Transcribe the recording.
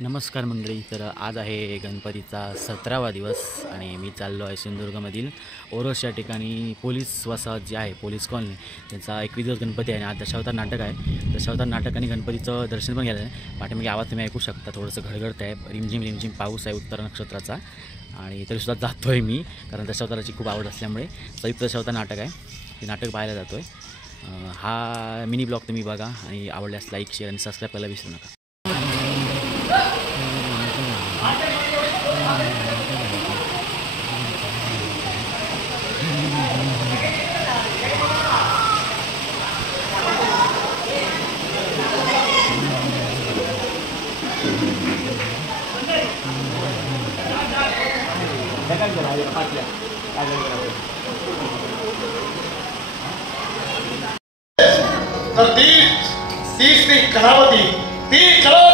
नमस्कार मंडळी. तर आज आहे गणपतीचा 17वा दिवस आणि मी चाललो आहे सिंधुदुर्गमधील ओरोस या ठिकाणी पोलीस वसाहत जी आहे, पोलीस कॉलनी, त्यांचा 21 दिवस गणपती आहे आणि आज दशावतार नाटक आहे. दशावतार नाटक आणि गणपतीचं दर्शन पण घ्यायला आहे. पाठीमागे आवाज तुम्ही ऐकू शकता, थोडंसं घडघडत आहे, रिमझिम रिमझिम पाऊस आहे उत्तर नक्षत्राचा. आणि तरीसुद्धा जातो आहे मी, कारण दशावताराची खूप आवड असल्यामुळे. संयुक्त दशावतार नाटक आहे, ते नाटक पाहायला जातो आहे. हा मिनी ब्लॉग तुम्ही बघा आणि आवडल्यास लाईक, शेअर आणि सबस्क्राईब करायला विसरू नका. तर तीच ती कलावती, ती कला